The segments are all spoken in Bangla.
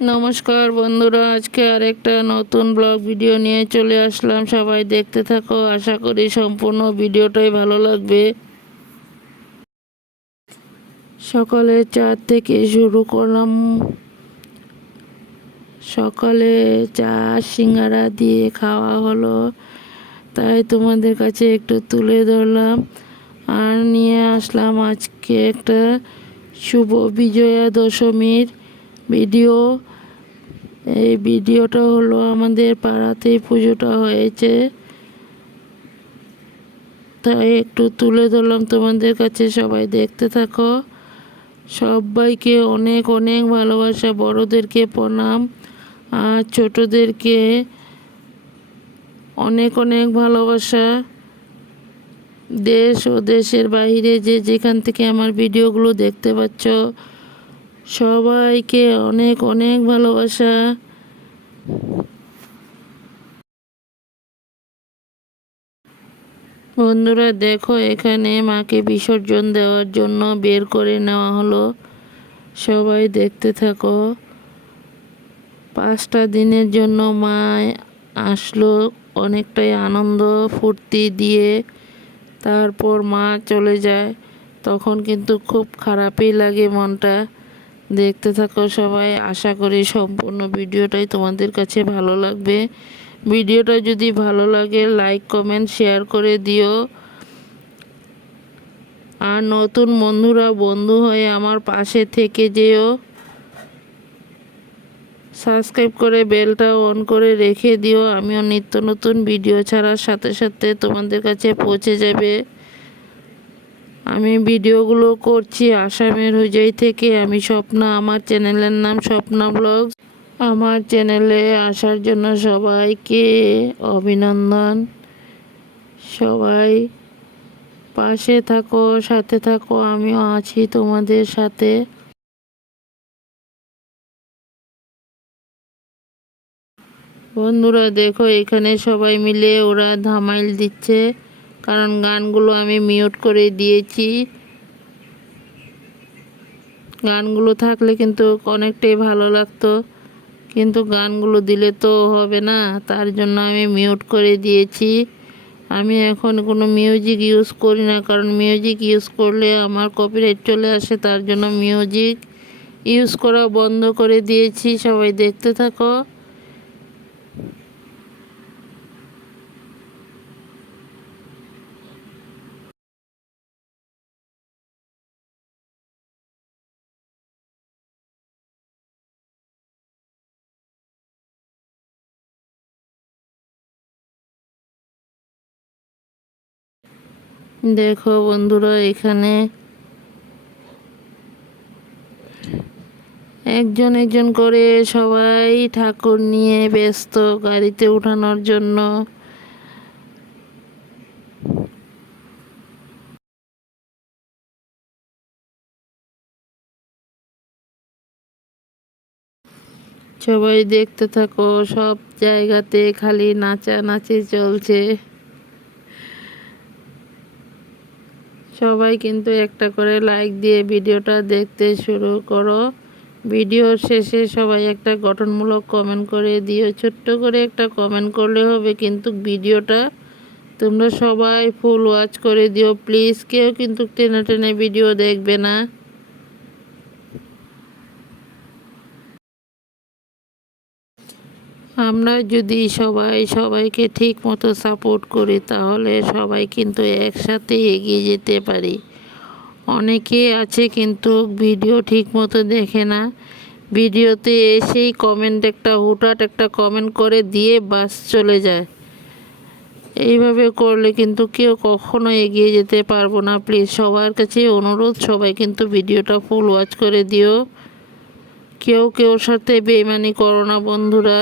নমস্কার বন্ধুরা, আজকে আরেকটা নতুন ব্লগ ভিডিও নিয়ে চলে আসলাম। সবাই দেখতে থাকো, আশা করি সম্পূর্ণ ভিডিওটাই ভালো লাগবে। সকালে চার থেকে শুরু করলাম। সকালে চা, সিঙ্গারা দিয়ে খাওয়া হলো। তাই তোমাদের কাছে একটু তুলে ধরলাম। আর নিয়ে আসলাম আজকে একটা শুভ বিজয়া দশমীর। ভিডিও। এই ভিডিওটা হলো আমাদের পাড়াতেই পুজোটা হয়েছে। তাই একটু তুলে ধরলাম তোমাদের কাছে, সবাই দেখতে থাকো। সবাইকে অনেক অনেক ভালোবাসা, বড়োদেরকে প্রণাম, আর ছোটোদেরকে অনেক অনেক ভালোবাসা। দেশ ও দেশের বাইরে যে যেখান থেকে আমার ভিডিওগুলো দেখতে পাচ্ছ সবাইকে অনেক অনেক ভালোবাসা। বন্ধুরা, দেখো, এখানে মাকে বিসর্জন দেওয়ার জন্য বের করে নেওয়া হলো। সবাই দেখতে থাকো। পাঁচটা দিনের জন্য মা আসলো অনেকটাই আনন্দ, ফুর্তি দিয়ে। তারপর মা চলে যায়। তখন কিন্তু খুব খারাপই লাগে মনটা। দেখতে থাকো সবাই। আশা করি সম্পূর্ণ ভিডিওটাই তোমাদের কাছে ভালো লাগবে। ভিডিওটা যদি ভালো লাগে লাইক কমেন্ট শেয়ার করে দিও। আর নতুন বন্ধুরা, বন্ধু হয়ে আমার পাশে থেকে যেও। সাবস্ক্রাইব করে বেলটা অন করে রেখে দিও। আমিও নিত্য নতুন ভিডিও ছাড়ার সাথে সাথে তোমাদের কাছে পৌঁছে যাবে। আমি ভিডিওগুলো করছি আসামের হুজাই থেকে। আমি স্বপ্না, আমার চ্যানেলের নাম স্বপ্না ব্লগ আমার চ্যানেলে আসার জন্য সবাইকে অভিনন্দন। সবাই পাশে থাকো, সাথে থাকো, আমিও আছি তোমাদের সাথে। বন্ধুরা, দেখো, এখানে সবাই মিলে ওরা ধামাইল দিচ্ছে। কারণ গানগুলো আমি মিউট করে দিয়েছি। গানগুলো থাকলে কিন্তু অনেকটাই ভালো লাগতো, কিন্তু গানগুলো দিলে তো হবে না, তার জন্য আমি মিউট করে দিয়েছি। আমি এখন কোনো মিউজিক ইউজ করি না, কারণ মিউজিক ইউজ করলে আমার কপিরাইট চলে আসে, তার জন্য মিউজিক ইউজ করা বন্ধ করে দিয়েছি। সবাই দেখতে থাকো। দেখো বন্ধুরা, এখানে একজন একজন করে সবাই ঠাকুর নিয়ে ব্যস্ত গাড়িতে উঠানোর জন্য। সবাই দেখতে থাকো, সব জায়গাতে খালি নাচানাচি চলছে। সবাই কিন্তু একটা করে লাইক দিয়ে ভিডিওটা দেখতে শুরু করো। ভিডিওর শেষে সবাই একটা গঠনমূলক কমেন্ট করে দিও। ছোট্ট করে একটা কমেন্ট করলে হবে কিন্তু ভিডিওটা তোমরা সবাই ফুল ওয়াচ করে দিও। প্লিজ কেউ কিন্তু টেনে টেনে ভিডিও দেখবে না। আমরা যদি সবাই সবাইকে ঠিক মতো সাপোর্ট করি, তাহলে সবাই কিন্তু একসাথে এগিয়ে যেতে পারি। অনেকে আছে কিন্তু ভিডিও ঠিক মতো দেখে না। ভিডিওতে এসেই কমেন্ট একটা হুটাট একটা কমেন্ট করে দিয়ে বাস চলে যায়। এইভাবে করলে কিন্তু কেউ কখনো এগিয়ে যেতে পারব না। প্লিজ সবার কাছে অনুরোধ, সবাই কিন্তু ভিডিওটা ফুল ওয়াচ করে দিও। কেউ কেউ সাথে বেইমানি করো না বন্ধুরা।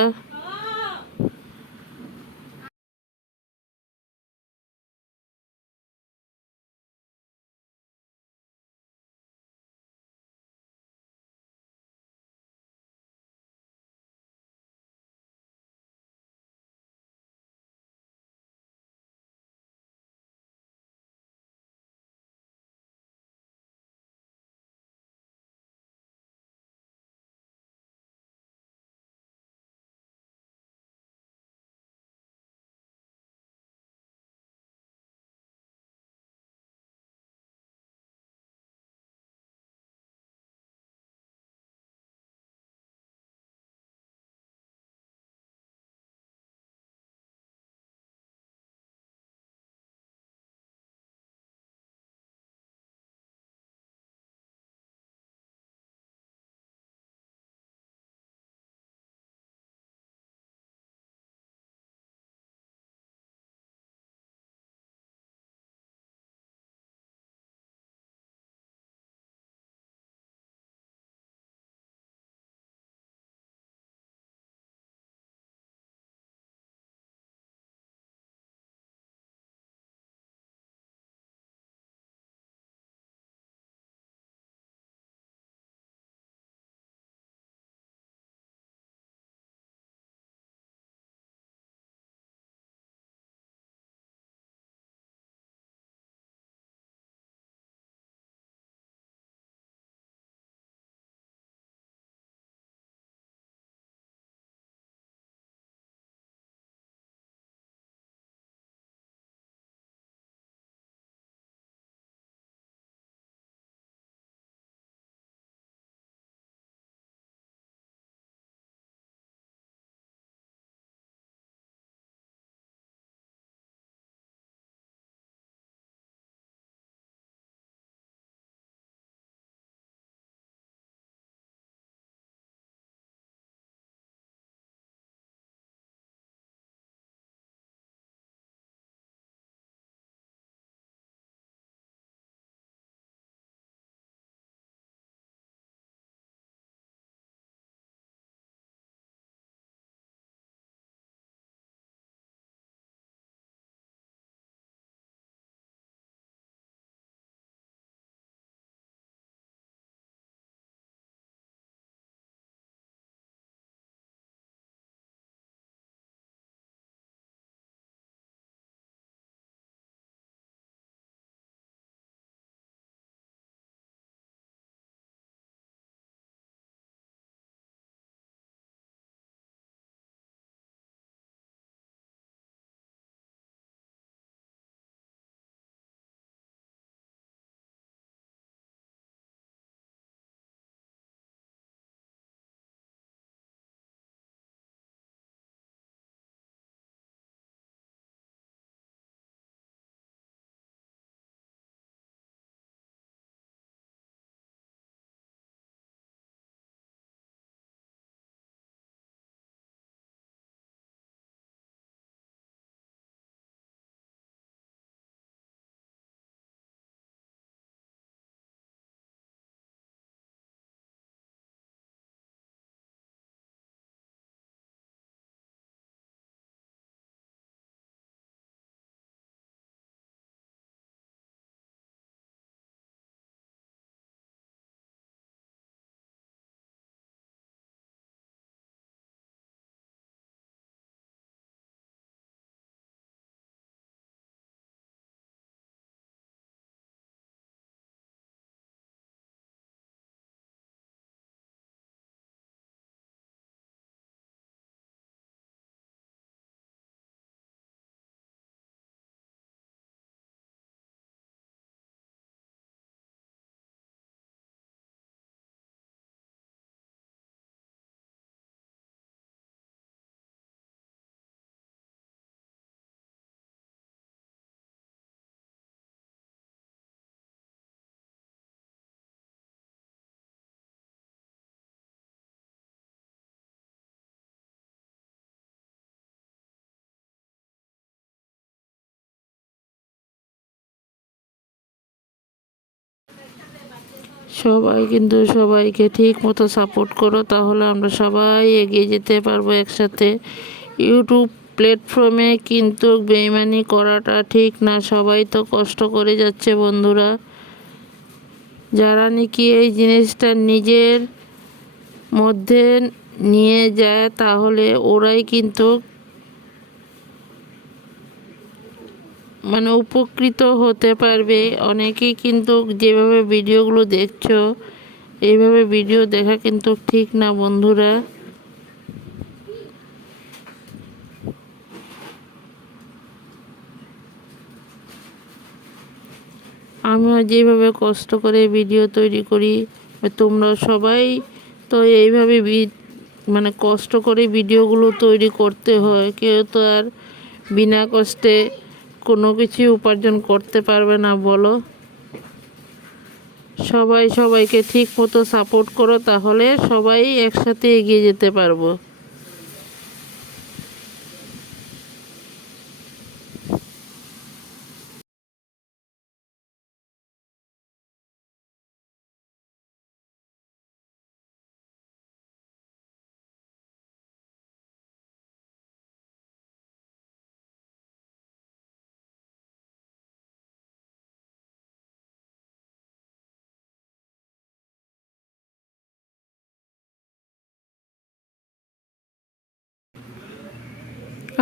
সবাই কিন্তু সবাইকে ঠিক মতো সাপোর্ট করো, তাহলে আমরা সবাই এগিয়ে যেতে পারব একসাথে। ইউটিউব প্ল্যাটফর্মে কিন্তু বেইমানি করাটা ঠিক না, সবাই তো কষ্ট করে যাচ্ছে বন্ধুরা। যারা নাকি এই জিনিসটা নিজের মধ্যে নিয়ে যায়, তাহলে ওরাই কিন্তু মানে উপকৃত হতে পারবে। অনেকেই কিন্তু যেভাবে ভিডিওগুলো দেখছ, এইভাবে ভিডিও দেখা কিন্তু ঠিক না বন্ধুরা। আমিও যেভাবে কষ্ট করে ভিডিও তৈরি করি তোমরা সবাই তো এইভাবে মানে কষ্ট করে ভিডিওগুলো তৈরি করতে হয়। কেউ তো আর বিনা কষ্টে কোনো কিছু উপার্জন করতে পারবে না, বলো। সবাই সবাইকে ঠিক মতো সাপোর্ট করো, তাহলে সবাই একসাথে এগিয়ে যেতে পারব।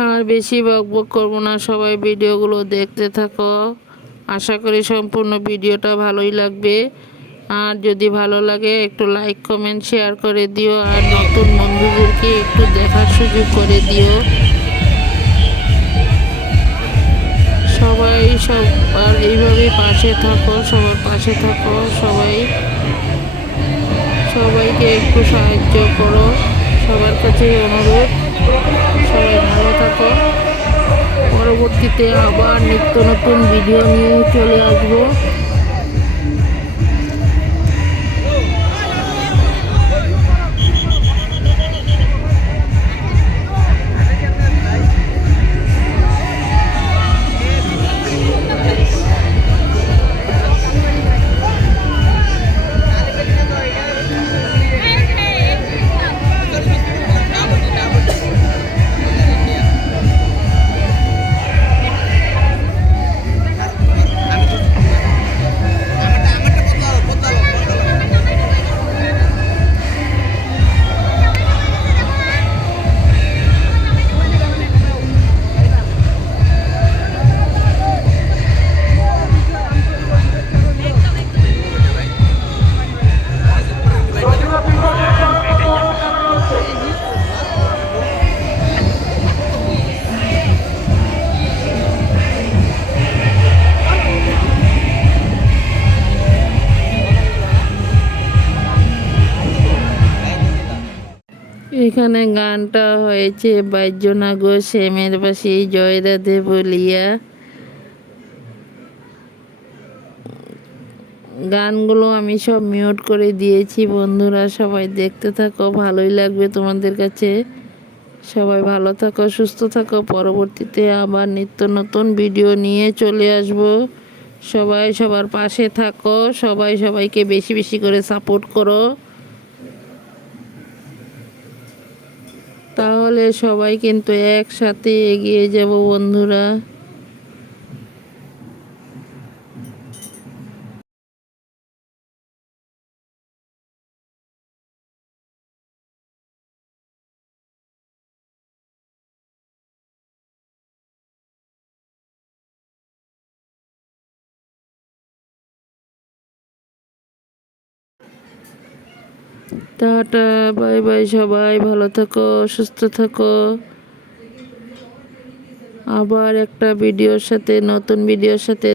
আর বেশি বকবক করব না, সবাই ভিডিওগুলো দেখতে থাকো। আশা করি সম্পূর্ণ ভিডিওটা ভালোই লাগবে। আর যদি ভালো লাগে, একটু লাইক কমেন্ট শেয়ার করে দিও। আর নতুন বন্ধুদেরকে একটু দেখার সুযোগ করে দিও। সবাই সব আর এইভাবে পাশে থাকো, সবার পাশে থাকো, সবাই। সবাইকে একটু সাহায্য করো। সবার কাছে অনুরোধ। সবাই ভালো থাকো। পরবর্তীতে আবার নিত্য নতুন ভিডিও নিয়ে চলে আসব। এখানে গানটা হয়েছে বাইজনাগো শ্যামের বাসী জয়রাধে বলিয়া। গানগুলো আমি সব মিউট করে দিয়েছি, বন্ধুরা সবাই দেখতে থাকো, ভালোই লাগবে তোমাদের কাছে। সবাই ভালো থাকো, সুস্থ থাকো, পরবর্তীতে আবার নিত্য নতুন ভিডিও নিয়ে চলে আসব। সবাই সবার পাশে থাকো, সবাই সবাইকে বেশি বেশি করে সাপোর্ট করো। তাহলে সবাই কিন্তু একসাথে এগিয়ে যাব বন্ধুরা। টাটা, বাই বাই সবাই, ভালো থাকো, সুস্থ থাকো। আবার একটা ভিডিওর সাথে, নতুন ভিডিওর সাথে